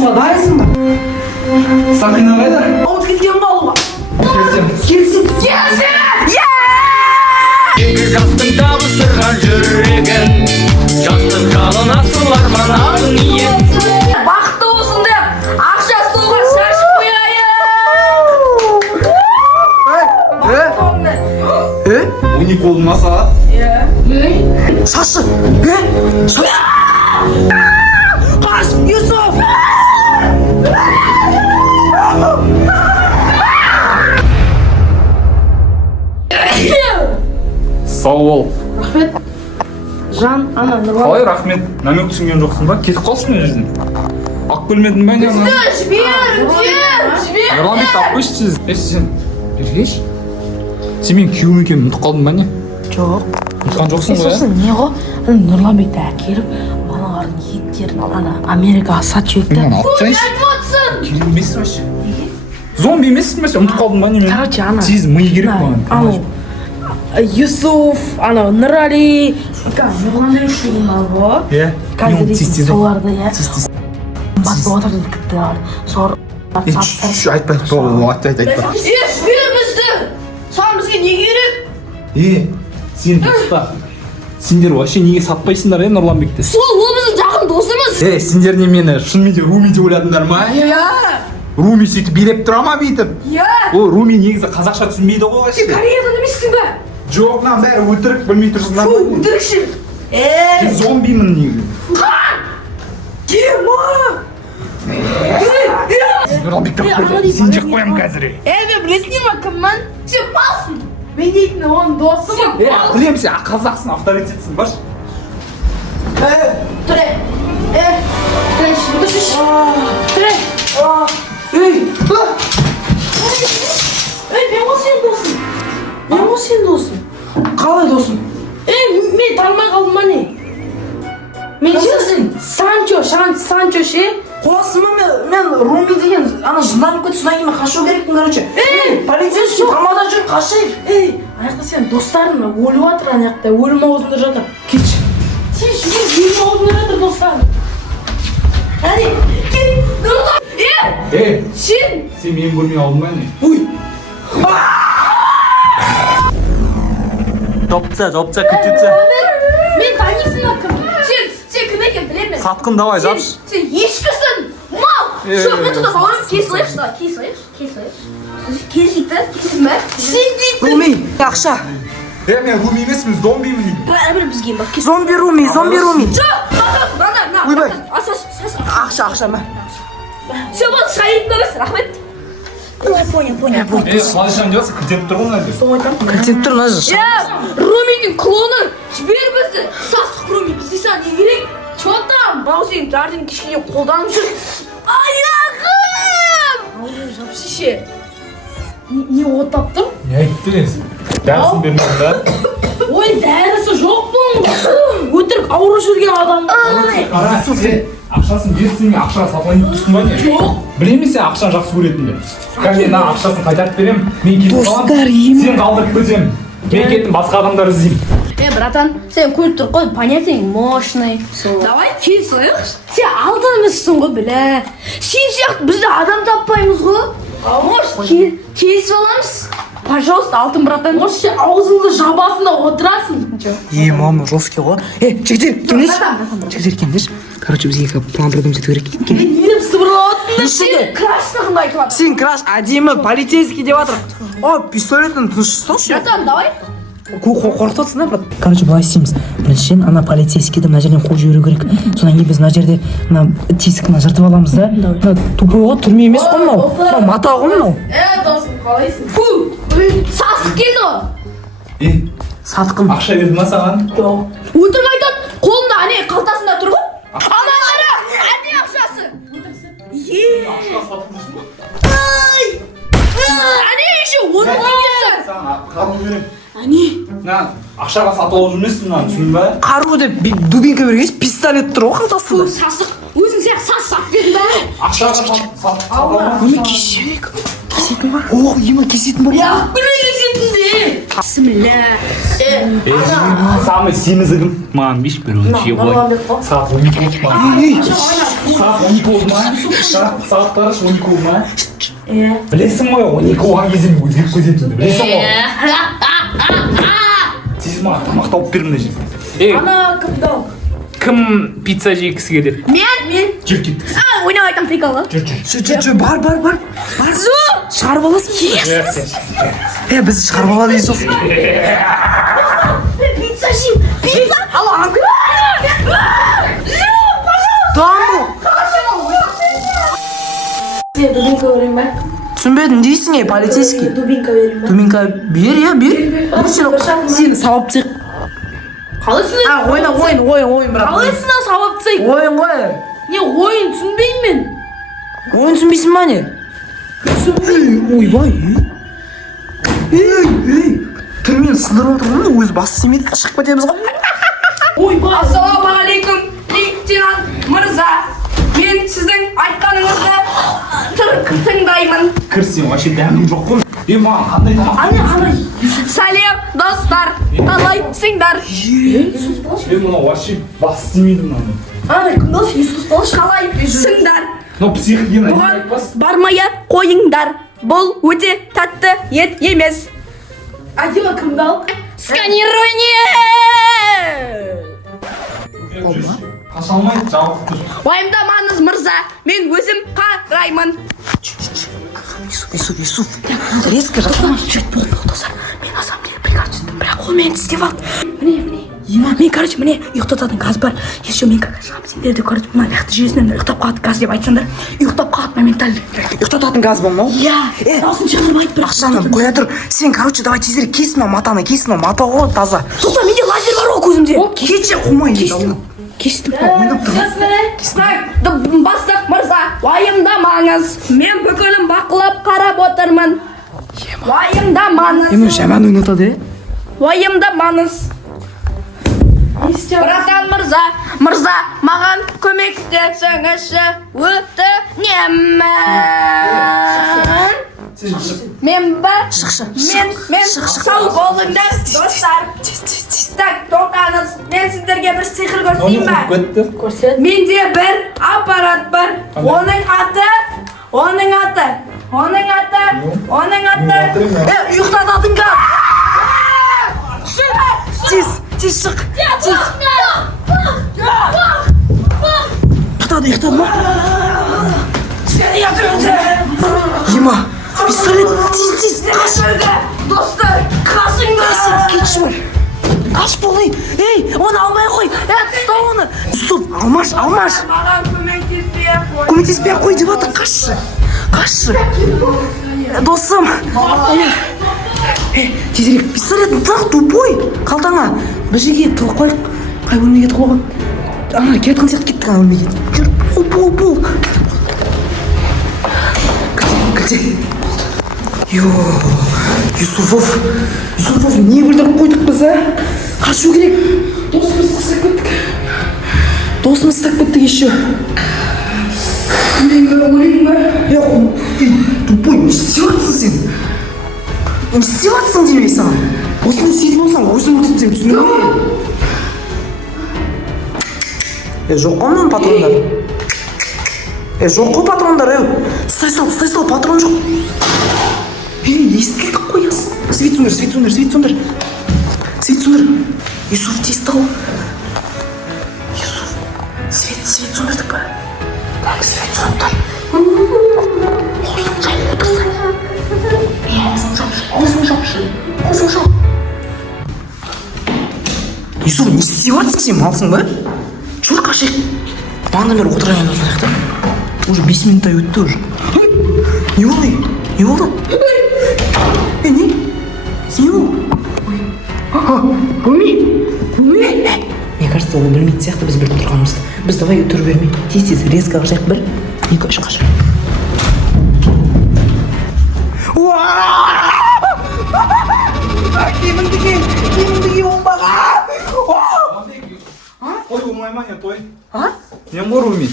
Алшынға дайынсың ба? Сақина қайда? Ұмыт кеткен ба алуға? Келсем. Келсін! Екі жастың табыстырған жүрегін, жастың жалын асыл арман ағын иен. Бақытты болсын деп, ақша столға шашып қояйын! Уни қолына сағат. Шашы! Қаш, Юсуф! Сау бол. Рахмет. Жан, ана, Нұрлан. Қалай рахмет? Намек түсінген жоқсың ба? Кетіп қалсын мына жерден. Ақ бөлмедің ба не ана? Жібер! Нұрланбек алып қойшы сіз. Сен бергеш? Сен мен күйеуім екенін ұмытып қалдың ба не? Жоқ. Ұмытқан жоқсың ғой, Сосын не ғой? Нұрланбекті әкеліп, балалардың еттерін ана Америкаға сатып жіберді. Мен алып жайыншы. Керек емессің вообще. Зомби емессің ба сен? Ұмытып қалдың ба не мен? Короче, ана. Сіз ми керек маған. Анау Юсуф, анау Нұрали, Нұрланбек деген бар ғой. Иә. Қазір соларды, иә. Батып отырды кіттілер. Сор Айтпа. Жібер бізді! Саған бізге не керек? Сен дұрыста. Сендер вообще неге сатпайсыңдар, Нұрланбекті? Ол біздің жақын досымыз! Сендер не мені шынымен де Руми деп ойладыңдар ма? Руми сөйтіп билеп тұра ма бүйтіп? О, Руми негізі қазақша түсінбейді ғой вообще. Кореядан емессің ба? Жоқ, мынау бәрі өтірік, білмей тұрсыңдар ма? Өтірікші! Мен зомбимін негізі. Кема! Нұрланбекті сен жек қоямын қазір. Мен білесің ма кіммін? Сен балсың! Мен дейтін оның досымын! Білемін сен қазақсың, авторитетсің, баш. Тұре! Тұре! Мен ол сенің досың! Мен ол сенің досың! Қалай досым? Мен танымай қалдым ба не? Мен Санчо ше? Қосыма мен Руми деген ана жынданып кетті, содан кейін мен қашу керекпін, короче. Полицейский тамада жүріп қашайын. Аяқта сен достарың өліп жатыр, аяқта өлім аузында жатыр. Кетші. Сен жүрген өлім аузында жатыр достарың. Әне, кет! Нұрлан! Сен! Сен мені көрмей алдың ба не? Жопца, күтетсе. Мен танисың ба кім? Сен кім екен білемін. Сатқын давай, жапшы. Сен ешкісің! Мал! Жоқ, мен тұда бауырым кесілайықшы да. Кесейік та, кесесің бә? Сен дейтін! Руми, ақша. Мен Руми емеспін, зомбимін дейді. Бір бізге бақ кес. Зомби Руми. Жоқ, на. Ойбай. Асаш. Ақша, ма. Все болды, шайып көресің, рахмет. Понял. Қалайшам деватсың, күтетіп тұр ғой мына жерде. Кілтеп тұр, мына жер. Румидің клоны жібер бізді. Сасық Руми, бізге саған не керек? Чё там? Бау сенің дәрдің кішкене қолданып жүр. Аяғым! Жапшы ше. Не оттап тұр? Не айтты десің? Дәрісін бермейді да? Ой, дәрісі жоқ бұның. Өтірік ауру жүрген адам. Ақшасын берсің, мен ақшаға сатылайын тұрсың ба не? Жоқ. Білемін сен ақшаны жақсы көретінді. Мен ақшасын қайтарып беремін, мен кетіп қаламын, сен қалдырып кетемін. Мен кеттім, басқа адамдар іздеймін. Братан, сен көріп тұр ғой, понятиең мощный. Давай, келісайық. Сен алтын емессің ғой, білә. Сен сияқты бізді адам таппаймыз ғой. Может, келісіп аламыз? Пожалуйста, алтын братан. Может, сен аузыңды жабасында отырасың? Мама, жесткий ғой. Жігіттер, келдерші. Короче, бізге план придумать ету керек. Мен неліп сыбырлауатсыңдар, сен крашсығын айтып жатыр. Сен краш, әдемі, полицейский деп жатыр. Пистолеттің тыныштықшы. Братан, давай. Қорқытатсың да, брат. Короче, былай істейміз. Біріншіден, ана полицейскийді мына жерден қуып жіберу керек. Содан кейін біз мына жерде тесікті жыртып аламыз да. Тупой ғой, түрме емес қой мынау. Мата ғой мынау. Досым, қалайсың? Фу, сасық келді ғой. Сатқын. Ақша берді ма саған? Жоқ. Өтірік айтады, қолында әне қалтасында тұр ғой. Ана қара, әне ақшасы. Әне еще оны дегенсің. Саған қару берем. Әне. Ақшаға сатып алып жүрмесің, түсіндің ба? Қару деп дубинка берген, пистолет тұр ғой қалтасында. Сасық, өзің сияқты сасық бердің бә? Ақшаға сатып алмай. Оны кесейік. Кесетін бар? Ема кесетін бар. Біле кесетін де. Bismillah. Самый семізігім маған беш бір өнші ғой. Сағат 12 болды ма? Сағат 12 болды ма? Сағат қараш 12 болды ма? Білесің ғой 12 оған кезден өзгеріп көзетімді. Білесің ғой? Сіз маған тамақ тауып бермін де жерде. Ана кім дау? Кім пицца жегісі келеді? Мен. Жүр кеттік. Ойнап айтам приколы. Жүр, бар. Шығарып аласың. Біз шығарып алады Юсуф. Pizza жейм. Pizza. Аллах. Дубинка берейін ба? Түсінбедім дейсің полицейский. Дубинка берейін ба? Дубинка бер. Сен сауап цех. Қалайсың? Ойын брат. Қалайсың сауап цей? Ойын ғой. Не ойын түсінбеймін мен. Ойын түсінбейсің ба не? Ойбай. Түрмен сылдырып отырмын өзі басы істемейді шығып кетеміз ғой. Ойбай. Ассалаумағалейкум, лейтенант мырза. Мен сіздің айтқаныңызды тыңдаймын. Кірсен, вообще дәмім жоқ қой. Маған қандай тамақ? Сәлем достар. Қалайсыңдар? Мына вообще басы істемейді мынаны. Қалайсыңдар? Но психогена Бұған бармай-ақ қойыңдар. Бұл өте тәтті ет емес. Адила кімді ал? Сканирование! Қашалмайды, жабық тұр. Уайымдамаңыз мырза, мен өзім қараймын. Юсуф. Резко жасама. Достар, мен на самом деле прикажу, бірақ ол мені істеп алды. Міне. Мен, короче, міне ұйықтататын газ бар. Еще мен как сендерді көріп, мына лақты жүйесінен ұйықтап қалады газ деп айтсаңдар. Ұйықтап қалады моментально. Ұйықтататын газ ба мынау? Иә. Даусын шығарып айтып бірақ. Ақшаны қоя тұр. Сен, короче, давай тезірек кес мына матаны, мата ғой таза. Тоқта, менде лазер бар ғой көзімде. Кеше қумай. Кестім. Бастық мырза, уайымдамаңыз. Мен бүкілін бақылап қарап отырмын. Уайымдамаңыз. Жаман ойнатады, Уайымдамаңыз. Братан мырза, маған көмектесіңізші, өтінемін. Мен сау болыңдар, достар. Так, тоқтаңыз, мен сіздерге бір сиқыр көрсетейін ба? Менде бір аппарат бар. Оның аты. Ұйықтататын газ. Тез шық. Ұйықтады ма? Ема, пистолет, тез, қаш. Достар, қасыңдар. Кетші бар. Қаш болғай. Ей, оны алмай қой. Тұста оны. Стоп, алмаш. Маған көмектеспей-ақ қой. Көмектеспей-ақ қой деп атыр, қашшы. Досым. Тезірек, пистолет, так, тупой. Қалтаңа. Бір жерге тығып қойып, қай бөлмеге тығып қойған. Ана, кеткен сияқты кетті қай бөлмеге. Жүр, бол. Кіте. Юсуфов, не білдіріп қойдық біз, қашу керек. Досымыз сақтап кеттік еще. Тупой, не істеватсың сен? Не істеватсың демей саған? Осыны істейтін болсаң, өзің ұтып түсіндің бе? Жоқ қой мұның патрондар. Жоқ қой патрондар, Стай сал, патрон жоқ. Естілік қоясың. Свет сөндір. Юсуф, тез тау. Юсуф, свет сөндірдік па? Так, свет сөндір. Қозың жайлы тұрса. Қозың жау. Юсуф, не істеватсың сен, малсың ба? Жүр қашек. Маңдан бері отырайын осылайық та. Уже 5 минуттай өтті уже. Не болды? Не болды? Бөлме? Мне кажется, ол білмейді сияқты біз біліп тұрғанымызды. Біз давай тұр бермей. Тез, резко қашайық. 1, 2, 3 қашайық. Кеміндіге оңбаға! Той болмай ма, не той? Мен ғой руми.